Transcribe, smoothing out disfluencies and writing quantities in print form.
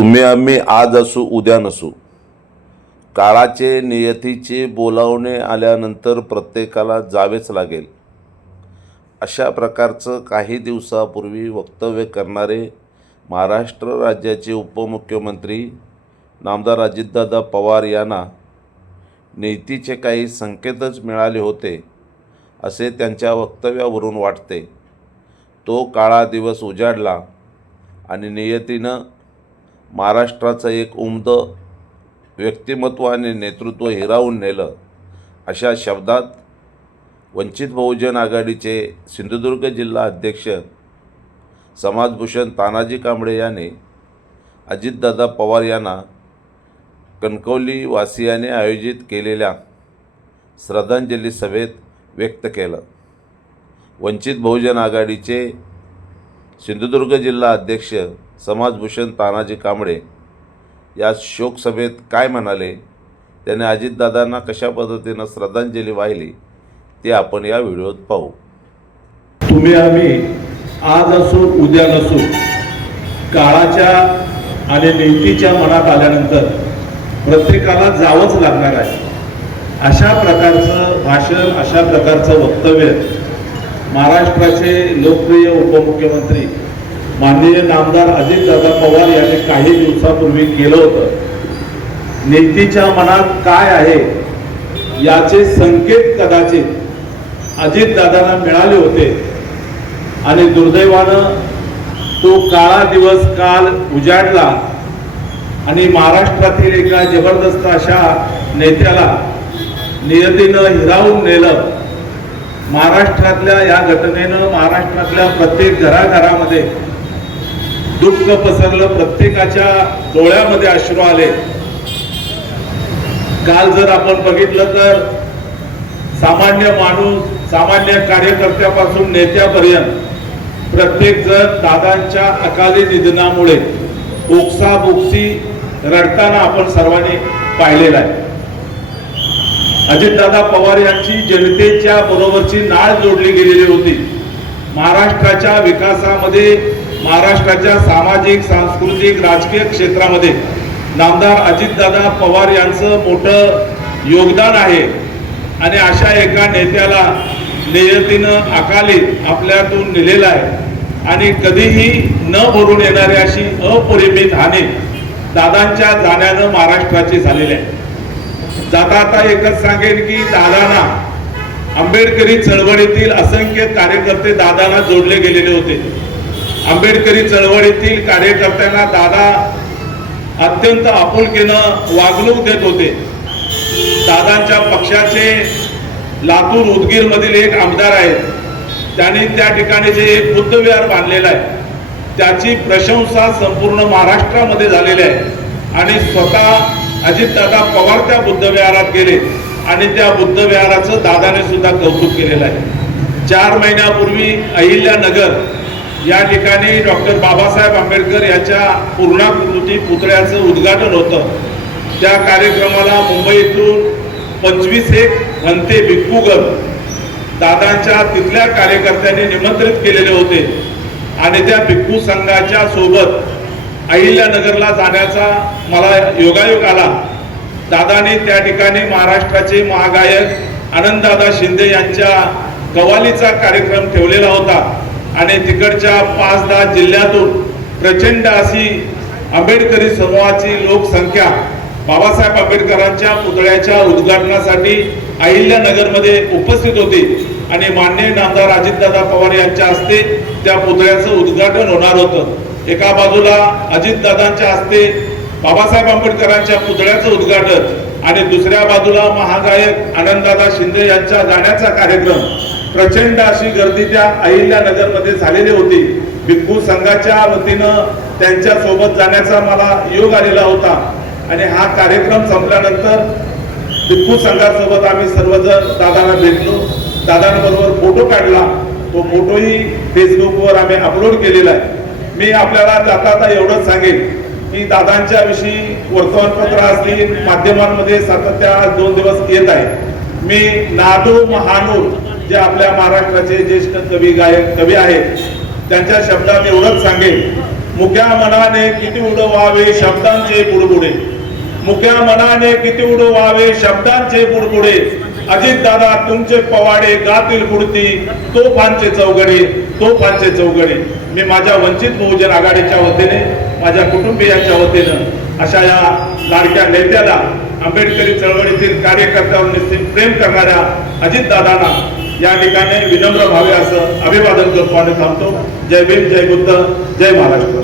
तुम्ही आम्ही आज असू उद्या नसू, काळाचे नियतीचे बोलावणे आल्यानंतर प्रत्येकाला जावेच लागेल, अशा प्रकारचं काही दिवसापूर्वी वक्तव्य करणारे महाराष्ट्र राज्याचे उपमुख्यमंत्री नामदार अजितदादा पवार यांना नियतीचे काही संकेतच मिळाले होते असे त्यांच्या वक्तव्यावरून वाटते. तो काळा दिवस उजाडला आणि नियतीनं महाराष्ट्राचं एक उमदं व्यक्तिमत्व आणि नेतृत्व हिरावून नेलं, अशा शब्दात वंचित बहुजन आघाडीचे सिंधुदुर्ग जिल्हा अध्यक्ष समाजभूषण तानाजी कांबळे यांनी अजितदादा पवार यांना कणकवली वासियाने आयोजित केलेल्या श्रद्धांजली सभेत व्यक्त केलं. वंचित बहुजन आघाडीचे सिंधुदुर्ग जिल्हा अध्यक्ष समाजभूषण तानाजी कांबळे या शोकसभेत काय म्हणाले, त्याने अजितदादांना कशा पद्धतीनं श्रद्धांजली वाहिली ते आपण या व्हिडिओत पाहू. तुम्ही आम्ही आज असू उद्या नसू, काळाच्या आणि नीतीच्या मनात आल्यानंतर प्रत्येकाला जावंच लागणार आहे, अशा प्रकारचं भाषण, अशा प्रकारचं वक्तव्य महाराष्ट्राचे लोकप्रिय उपमुख्यमंत्री माननीय नामदार अजितदादा पवार यांनी काही दिवसापूर्वी केलं होतं. नीतीच्या मनात काय आहे याचे संकेत कदाचित अजितदादांना मिळाले होते आणि दुर्दैवानं तो काळा दिवस काल उजाडला आणि महाराष्ट्रातील एका जबरदस्त अशा नेत्याला नियतीनं हिरावून नेलं. महाराष्ट्रातल्या या घटनेनं महाराष्ट्रातल्या प्रत्येक घराघरामध्ये दुःख पसरलं, प्रत्येकाच्या डोळ्यामध्ये अश्रू आले. काल जर आपण बघितलं तर सामान्य माणूस, सामान्य कार्यकर्त्यापासून नेत्यापर्यंत प्रत्येक जण दादांच्या अकाली निधनामुळे ओक्साबोक्सी रडताना आपण सर्वांनी पाहिलेला आहे. अजितदादा पवार यांची जनतेच्या बरोबरची नाळ जोडली गेलेली होती. महाराष्ट्राच्या विकासामध्ये, महाराष्ट्राच्या सामाजिक, सांस्कृतिक, राजकीय क्षेत्रामध्ये नामदार अजितदादा पवार यांचं मोठं योगदान आहे आणि अशा एका नेत्याला नियतीनं अकाली आपल्यातून नेलेला आहे आणि कधीही न भरून येणारी अशी अपरिमित हानी दादांच्या जाण्यानं महाराष्ट्राची झालेली आहे. जाता एकच सांगेन की दादांना आंबेडकरी चळवळीतील असंख्य कार्यकर्ते दादांना जोडले गेलेले होते. आंबेडकरी चळवळीतील कार्यकर्त्यांना दादा अत्यंत आपुलकीनं वागणूक देत होते. दादांच्या पक्षाचे लातूर उदगीर मधील एक आमदार आहेत, त्यांनी त्या ठिकाणी जे एक बुद्धविहार बांधलेलं आहे त्याची प्रशंसा संपूर्ण महाराष्ट्रामध्ये झालेली आहे आणि स्वतः अजितदादा पवार त्या बुद्धविहारात गेले आणि त्या बुद्धविहाराचं दादाने सुद्धा कौतुक केलेलं आहे. 4 महिन्यापूर्वी अहिल्यानगर या ठिकाणी डॉक्टर बाबासाहेब आंबेडकर यांच्या पूर्णाकृती पुतळ्याचं उद्घाटन होतं. त्या कार्यक्रमाला मुंबईतून 25 घंटे भिक्खूगण दादांच्या तिथल्या कार्यकर्त्यांनी निमंत्रित केलेले होते आणि त्या भिक्खू संघाच्या सोबत अहिल्यानगरला जाण्याचा मला योगायोग आला. दादांनी त्या ठिकाणी महाराष्ट्राचे महागायक आनंददादा शिंदे यांच्या कव्वालीचा कार्यक्रम ठेवलेला होता आणि तिकडच्या 5-10 जिल्ह्यातून प्रचंड अशी आंबेडकरी समूहाची लोकसंख्या बाबासाहेब आंबेडकरांच्या पुतळ्याच्या उद्घाटनासाठी अहिल्यानगरमध्ये उपस्थित होती आणि माननीय नामदार अजितदादा पवार यांच्या हस्ते त्या पुतळ्याचं उद्घाटन होणार होतं. एका बाजूला अजितदादांच्या हस्ते बाबासाहेब आंबेडकरांच्या पुतळ्याचं उद्घाटन आणि दुसऱ्या बाजूला महागायक आनंददादा शिंदे यांच्या जाण्याचा कार्यक्रम. प्रचंड अशी गर्दी त्या अहिल्यानगरमध्ये झालेली होती. भिक्खू संघाच्या वतीनं त्यांच्या सोबत जाण्याचा मला योग आलेला होता आणि हा कार्यक्रम संपल्यानंतर भिक्खू संघासोबत आम्ही सर्वजण दादांना भेटलो, दादांबरोबर फोटो काढला. तो फोटोही फेसबुकवर आम्ही अपलोड केलेला आहे. मी आपल्याला जाता एवढंच सांगेन की दादांच्या विषयी वर्तमानपत्र असतील, माध्यमांमध्ये सातत्यानं 2 दिवस येत आहे. मी नादू महानूर जे आपल्या महाराष्ट्राचे ज्येष्ठ कवी, गायक, कवी आहेत त्यांच्या शब्दात एवढंच सांगेन, मुक्या मनाने किती उडवावे शब्दांचे बुडबुडे, मुक्या मनाने किती उडवावे शब्दांचे बुडबुडे, अजित दादा तुमचे पवाडे गातील बुडती तोफांचे चौघडे, तोफांचे चौघडे. मी माझ्या वंचित बहुजन आघाडीच्या वतीने, माझ्या कुटुंबियांच्या वतीनं अशा या लाडक्या नेत्याला, आंबेडकरी चळवळीतील कार्यकर्त्यांवर निश्चित प्रेम करणाऱ्या अजितदादांना या ठिकाणी विनम्र व्हावे असं अभिवादन करतो आणि थांबतो. जय भीम, जय बुद्ध, जय महाराष्ट्र.